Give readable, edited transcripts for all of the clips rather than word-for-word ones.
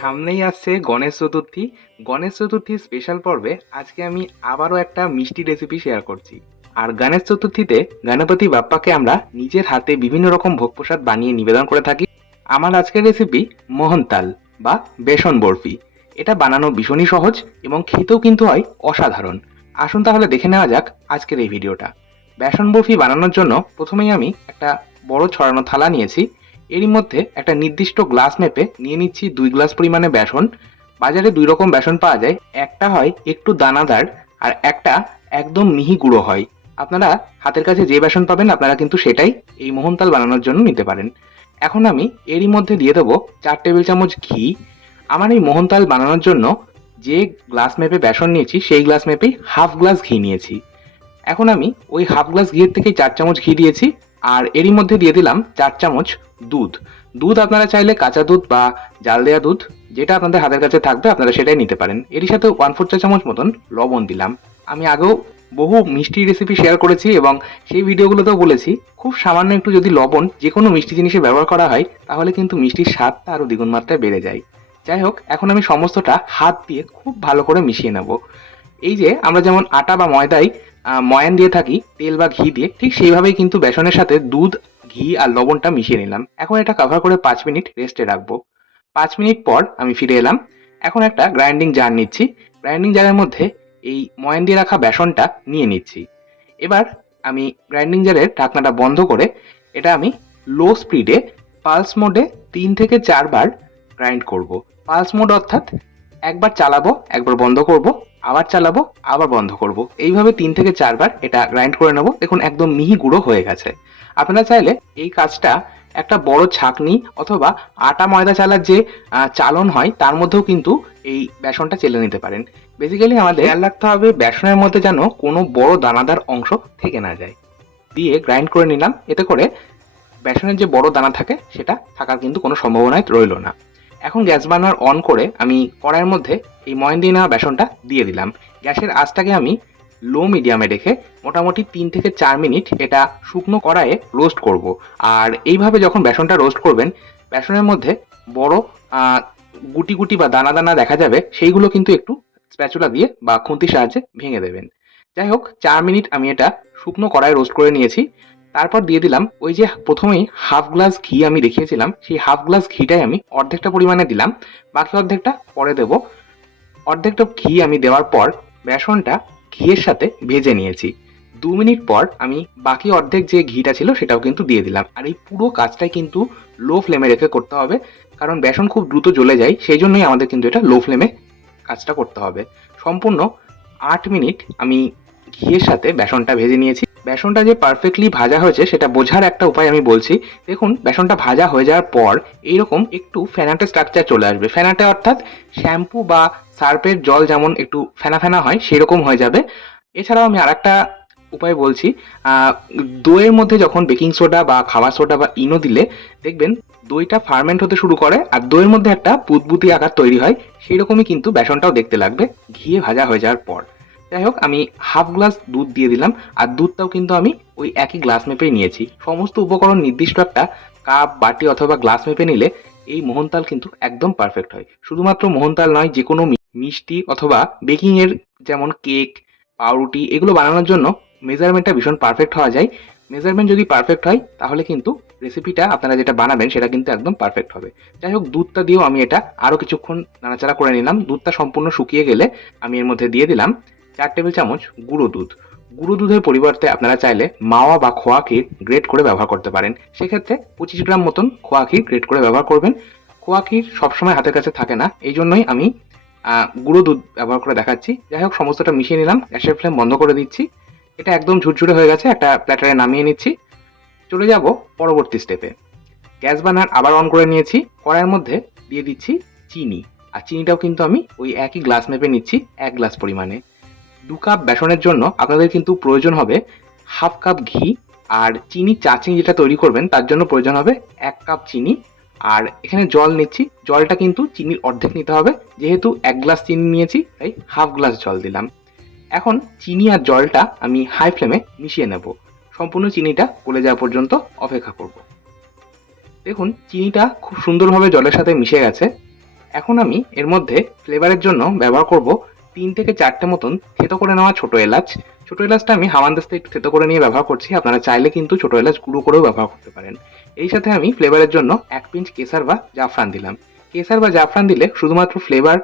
সামনেই আসছে গণেশ চতুর্থী। গণেশ চতুর্থীর স্পেশাল পর্বে আজকে আমি আবারও একটা মিষ্টি রেসিপি শেয়ার করছি। আর গণেশ চতুর্থীতে গণপতি বাপ্পাকে আমরা নিজের হাতে বিভিন্ন রকম ভোগ প্রসাদ বানিয়ে নিবেদন করে থাকি। আমার আজকের রেসিপি মোহনতাল বা বেসন বরফি। এটা বানানো ভীষণই সহজ এবং খেতেও কিন্তু হয় অসাধারণ। আসুন তাহলে দেখে নেওয়া যাক আজকের এই ভিডিওটা। বেসন বরফি বানানোর জন্য প্রথমেই আমি একটা বড় ছড়ানো থালা নিয়েছি। এরই মধ্যে একটা নির্দিষ্ট গ্লাস মেপে নিয়ে নিচ্ছি 2 গ্লাস পরিমাণে বেসন। বাজারে 2 রকম বেসন পাওয়া যায়। একটা হয় একটু দানাদার আর একটা একদম মিহি গুঁড়ো হয়। আপনারা হাতের কাছে যে বেসন পাবেন আপনারা কিন্তু সেটাই এই মোহনতাল বানানোর জন্য নিতে পারেন। এখন আমি এরই মধ্যে দিয়ে দেবো 4 টেবিল চামচ ঘি। আমার এই মোহনতাল বানানোর জন্য যে গ্লাস মেপে বেসন নিয়েছি সেই গ্লাস মেপেই হাফ গ্লাস ঘি নিয়েছি। এখন আমি ওই হাফ গ্লাস ঘিয়ের থেকে 4 চামচ ঘি দিয়েছি। আর এরই মধ্যে দিয়ে দিলাম 4 চামচ দুধ। দুধ আপনারা চাইলে কাঁচা দুধ বা জাল দেওয়া দুধ, যেটা আপনাদের হাতের কাছে থাকবে আপনারা সেটাই নিতে পারেন। এরই সাথে 1/4 চা চামচ মতন লবণ দিলাম। আমি আগেও বহু মিষ্টি রেসিপি শেয়ার করেছি এবং সেই ভিডিওগুলোতেও বলেছি খুব সামান্য একটু যদি লবণ যে কোনো মিষ্টি জিনিসে ব্যবহার করা হয় তাহলে কিন্তু মিষ্টির স্বাদটা আরও দ্বিগুণ মাত্রায় বেড়ে যায়। যাই হোক, এখন আমি সমস্তটা হাত দিয়ে খুব ভালো করে মিশিয়ে নেব। এই যে আমরা যেমন আটা বা ময়দায় ময়ান দিয়ে থাকি তেল বা ঘি দিয়ে, ঠিক সেইভাবেই কিন্তু বেসনের সাথে দুধ, ঘি আর লবণটা মিশিয়ে নিলাম। এখন এটা কভার করে 5 মিনিট রেস্টে রাখবো। 5 মিনিট পর আমি ফিরে এলাম। এখন একটা গ্রাইন্ডিং জার নিচ্ছি। গ্রাইন্ডিং জারের মধ্যে এই ময়ান দিয়ে রাখা বেসনটা নিয়ে নিচ্ছি। এবার আমি গ্রাইন্ডিং জারের ঢাকনাটা বন্ধ করে এটা আমি লো স্পিডে পালস মোডে 3 থেকে 4 বার গ্রাইন্ড করব। পালস মোড অর্থাৎ একবার চালাবো, একবার বন্ধ করব, আবার চালাবো, আবার বন্ধ করব। এইভাবে 3 থেকে 4 বার এটা গ্রাইন্ড করে নেব। দেখুন একদম মিহি গুঁড়ো হয়ে গেছে। আপনারা চাইলে এই কাজটা একটা বড় ছাঁকনি অথবা আটা ময়দা চালার যে চালন হয় তার মধ্যেও কিন্তু এই বেসনটা চেলে নিতে পারেন। বেসিক্যালি আমাদের খেয়াল রাখতে হবে বেসনের মধ্যে যেন কোনো বড় দানাদার অংশ থেকে না যায়। দিয়ে গ্রাইন্ড করে নিলাম। এতে করে বেসনের যে বড় দানা থাকে সেটা থাকার কিন্তু কোনো সম্ভাবনাই রইল না। এখন গ্যাস বার্নার অন করে আমি কড়াইয়ের মধ্যে এই ময়ান দিয়ে নেওয়া বেসনটা দিয়ে দিলাম। গ্যাসের আঁচটাকে আমি লো মিডিয়ামে রেখে মোটামুটি 3 থেকে 4 মিনিট এটা শুকনো কড়াইয়ে রোস্ট করব। আর এইভাবে যখন বেসনটা রোস্ট করবেন বেসনের মধ্যে বড় গুটি গুটি বা দানা দানা দেখা যাবে, সেইগুলো কিন্তু একটু স্প্যাচুলা দিয়ে বা খুন্তির সাহায্যে ভেঙে দেবেন। যাই হোক, 4 মিনিট আমি এটা শুকনো কড়াই রোস্ট করে নিয়েছি। তারপর দিয়ে দিলাম ওই যে প্রথমেই হাফ গ্লাস ঘি আমি দেখিয়েছিলাম, সেই হাফ গ্লাস ঘিটাই আমি অর্ধেকটা পরিমাণে দিলাম, বাকি অর্ধেকটা পরে দেব। অর্ধেকটা ঘি আমি দেওয়ার পর বেসনটা ঘিয়ের সাথে ভেজে নিয়েছি। 2 মিনিট পর আমি বাকি অর্ধেক যে ঘিটা ছিল সেটাও কিন্তু দিয়ে দিলাম। আর এই পুরো কাজটাই কিন্তু লো ফ্লেমে রেখে করতে হবে, কারণ বেসন খুব দ্রুত জ্বলে যায়, সেই জন্যই আমাদের কিন্তু এটা লো ফ্লেমে কাজটা করতে হবে। সম্পূর্ণ 8 মিনিট আমি ঘিয়ের সাথে বেসনটা ভেজে নিয়েছি। বেসনটা যে পারফেক্টলি ভাজা হয়েছে সেটা বোঝার একটা উপায় আমি বলছি। দেখুন বেসনটা ভাজা হয়ে যাওয়ার পর এইরকম একটু ফেনাটে স্ট্রাকচার চলে আসবে। ফেনাটে অর্থাৎ শ্যাম্পু বা সার্ফের জল যেমন একটু ফেনা ফেনা হয় সেরকম হয়ে যাবে। এছাড়াও আমি আরেকটা উপায় বলছি। আহ, দইয়ের মধ্যে যখন বেকিং সোডা বা খাবার সোডা বা ইনো দিলে দেখবেন দইটা ফার্মেন্ট হতে শুরু করে আর দইয়ের মধ্যে একটা বুদবুদি আকার তৈরি হয়, সেই রকমই কিন্তু বেসনটাও দেখতে লাগবে ঘিয়ে ভাজা হয়ে যাওয়ার পর। যাই হোক, আমি হাফ গ্লাস দুধ দিয়ে দিলাম। আর দুধটাও কিন্তু আমি ওই একই গ্লাস মেপেই নিয়েছি। সমস্ত উপকরণ নির্দিষ্ট একটা কাপ, বাটি অথবা গ্লাস মেপে নিলে এই মোহনতাল কিন্তু একদম পারফেক্ট হয়। শুধুমাত্র মোহনতাল নয়, যে কোনো মিষ্টি অথবা বেকিং এর যেমন কেক, পাউরুটি এগুলো বানানোর জন্য মেজারমেন্টটা ভীষণ পারফেক্ট হওয়া যায়। মেজারমেন্ট যদি পারফেক্ট হয় তাহলে কিন্তু রেসিপিটা আপনারা যেটা বানাবেন সেটা কিন্তু একদম পারফেক্ট হবে। যাই হোক, দুধটা দিয়েও আমি এটা আরও কিছুক্ষণ নাড়াচাড়া করে নিলাম। দুধটা সম্পূর্ণ শুকিয়ে গেলে আমি এর মধ্যে দিয়ে দিলাম 4 টেবিল চামচ গুঁড়ো দুধ। গুঁড়ো দুধের পরিবর্তে আপনারা চাইলে মাওয়া বা খোয়া ক্ষীর গ্রেট করে ব্যবহার করতে পারেন। সেক্ষেত্রে 25 গ্রাম মতন খোয়া ক্ষীর গ্রেট করে ব্যবহার করবেন। খোয়া ক্ষীর সবসময় হাতের কাছে থাকে না, এই জন্যই আমি গুঁড়ো দুধ ব্যবহার করে দেখাচ্ছি। যাই হোক, সমস্তটা মিশিয়ে নিলাম। গ্যাসের ফ্লেম বন্ধ করে দিচ্ছি। এটা একদম ঝুরঝুরে হয়ে গেছে। একটা প্ল্যাটারে নামিয়ে নিচ্ছি। চলে যাব পরবর্তী স্টেপে। গ্যাস বার্নার আবার অন করে নিয়েছি। কড়াইয়ের মধ্যে দিয়ে দিচ্ছি চিনি। আর চিনিটাও কিন্তু আমি ওই একই গ্লাস মেপে নিচ্ছি, 1 গ্লাস পরিমাণে। 2 কাপ বেসনের জন্য আপনাদের কিন্তু প্রয়োজন হবে হাফ কাপ ঘি। আর চিনি, চাচিনি যেটা তৈরি করবেন তার জন্য প্রয়োজন হবে 1 কাপ চিনি। আর এখানে জল নিচ্ছি। জলটা কিন্তু চিনির অর্ধেক নিতে হবে, যেহেতু 1 গ্লাস চিনি নিয়েছি তাই হাফ গ্লাস জল দিলাম। এখন চিনি আর জলটা আমি হাই ফ্লেমে মিশিয়ে নেব। সম্পূর্ণ চিনিটা গলে যাওয়া পর্যন্ত অপেক্ষা করব। দেখুন চিনিটা খুব সুন্দরভাবে জলের সাথে মিশে গেছে। এখন আমি এর মধ্যে ফ্লেভারের জন্য ব্যবহার করব 3 থেকে 4টে মতন থেতো করে নেওয়া ছোট এলাচ। ছোট এলাচটা আমি হামানদিস্তা একটু থেতো করে নিয়ে ব্যবহার করছি, আপনারা চাইলে কিন্তু ছোট এলাচ গুঁড়ো করেও ব্যবহার করতে পারেন। এই সাথে আমি ফ্লেভারের জন্য 1 পিঞ্চ কেসার বা জাফরান দিলাম। কেসার বা জাফরান দিলে শুধুমাত্র ফ্লেভার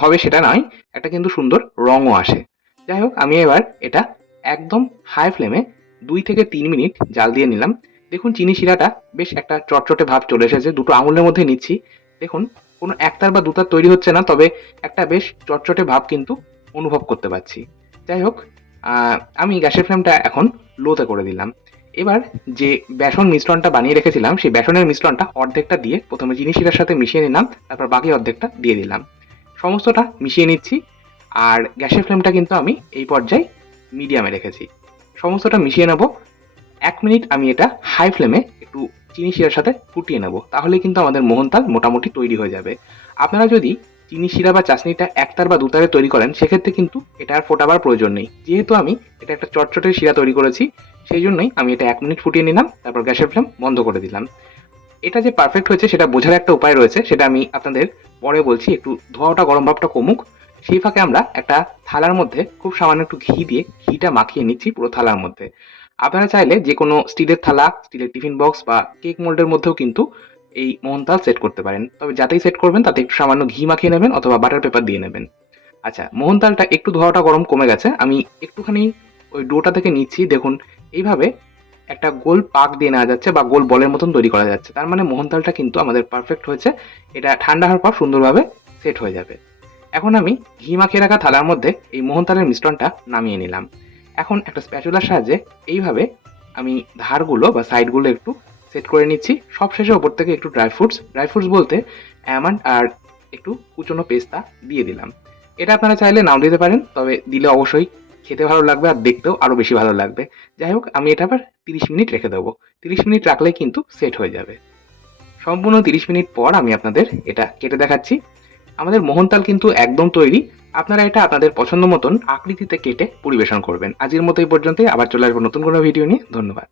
হবে সেটা নয়, একটা কিন্তু সুন্দর রঙও আসে। যাই হোক, আমি এবার এটা একদম হাই ফ্লেমে 2 থেকে 3 মিনিট জাল দিয়ে নিলাম। দেখুন চিনি শিরাটা বেশ একটা চটচটে ভাব চলে এসেছে, দুটো আঙুলের মধ্যে নিচ্ছি। দেখুন কোনো একতার বা দুতার তৈরি হচ্ছে না, তবে একটা বেশ চটচটে ভাব কিন্তু অনুভব করতে পারছি। যাই হোক, আমি গ্যাসের ফ্লেমটা এখন লোতে করে দিলাম। এবার যে বেসন মিশ্রণটা বানিয়ে রেখেছিলাম সেই বেসনের মিশ্রণটা অর্ধেকটা দিয়ে প্রথমে চিনি শিরার সাথে মিশিয়ে নিলাম, তারপর বাকি অর্ধেকটা দিয়ে দিলাম। সমস্তটা মিশিয়ে নিচ্ছি। আর গ্যাসের ফ্লেমটা কিন্তু আমি এই পর্যায়ে মিডিয়ামে রেখেছি। সমস্তটা মিশিয়ে নেব। 1 মিনিট আমি এটা হাই ফ্লেমে একটু চিনি শিরার সাথে ফুটিয়ে নেব, তাহলে কিন্তু আমাদের মোহনতাল মোটামুটি তৈরি হয়ে যাবে। আপনারা যদি চিনি শিরা বা চাশনিটা একতার বা দুতারে তৈরি করেন সেক্ষেত্রে কিন্তু এটা আর ফোটাবার প্রয়োজন নেই। যেহেতু আমি এটা একটা চটচটে শিরা তৈরি করেছি, সেই জন্যই আমি এটা 1 মিনিট ফুটিয়ে নিলাম, তারপর গ্যাসের ফ্লেম বন্ধ করে দিলাম। এটা যে পারফেক্ট হয়েছে সেটা বোঝার একটা উপায় রয়েছে, সেটা আমি আপনাদের পরে বলছি। একটু ধোঁয়াটা গরম ভাবটা কমুক, সেই ফাঁকে আমরা একটা থালার মধ্যে খুব সামান্য একটু ঘি দিয়ে ঘিটা মাখিয়ে নিচ্ছি পুরো থালার মধ্যে। আপনারা চাইলে যে কোনো স্টিলের থালা, স্টিলের টিফিন বক্স বা কেক মোল্ডের মধ্যেও কিন্তু এই মোহনতাল সেট করতে পারেন, তবে যাতেই সেট করবেন তাতে একটু সামান্য ঘি মাখিয়ে নেবেন অথবা বাটার পেপার দিয়ে নেবেন। আচ্ছা, মোহনতালটা একটু ধোঁয়াটা গরম কমে গেছে, আমি একটুখানি ওই ডোটা থেকে নিচ্ছি। দেখুন এইভাবে একটা গোল পাক দিয়ে নেওয়া যাচ্ছে বা গোল বলের মতন তৈরি করা যাচ্ছে, তার মানে মোহনতালটা কিন্তু আমাদের পারফেক্ট হয়েছে। এটা ঠান্ডা হওয়ার পর সুন্দরভাবে সেট হয়ে যাবে। এখন আমি ঘি মাখিয়ে রাখা থালার মধ্যে এই মোহনতালের মিশ্রণটা নামিয়ে নিলাম। এখন একটা স্প্যাচুলার সাহায্যে এইভাবে আমি ধারগুলো বা সাইডগুলো একটু সেট করে নিচ্ছি। সবশেষে ওপর থেকে একটু ড্রাই ফ্রুটস বলতে অ্যালমন্ড আর একটু কুচনো পেস্তা দিয়ে দিলাম। এটা আপনারা চাইলে নাও দিতে পারেন, তবে দিলে অবশ্যই খেতে ভালো লাগবে আর দেখতেও আরো বেশি ভালো লাগবে। যাই হোক, আমি এটা আবার 30 মিনিট রেখে দেবো। 30 মিনিট রাখলেই কিন্তু সেট হয়ে যাবে। সম্পূর্ণ 30 মিনিট পর আমি আপনাদের এটা কেটে দেখাচ্ছি। আমাদের মোহনতাল কিন্তু একদম তৈরি। আপনারা এটা আপনাদের পছন্দ মতন আকৃতিতে কেটে পরিবেশন করবেন। আজকের মতো এই পর্যন্তই, আবার চলে আসবো নতুন কোনো ভিডিও নিয়ে। ধন্যবাদ।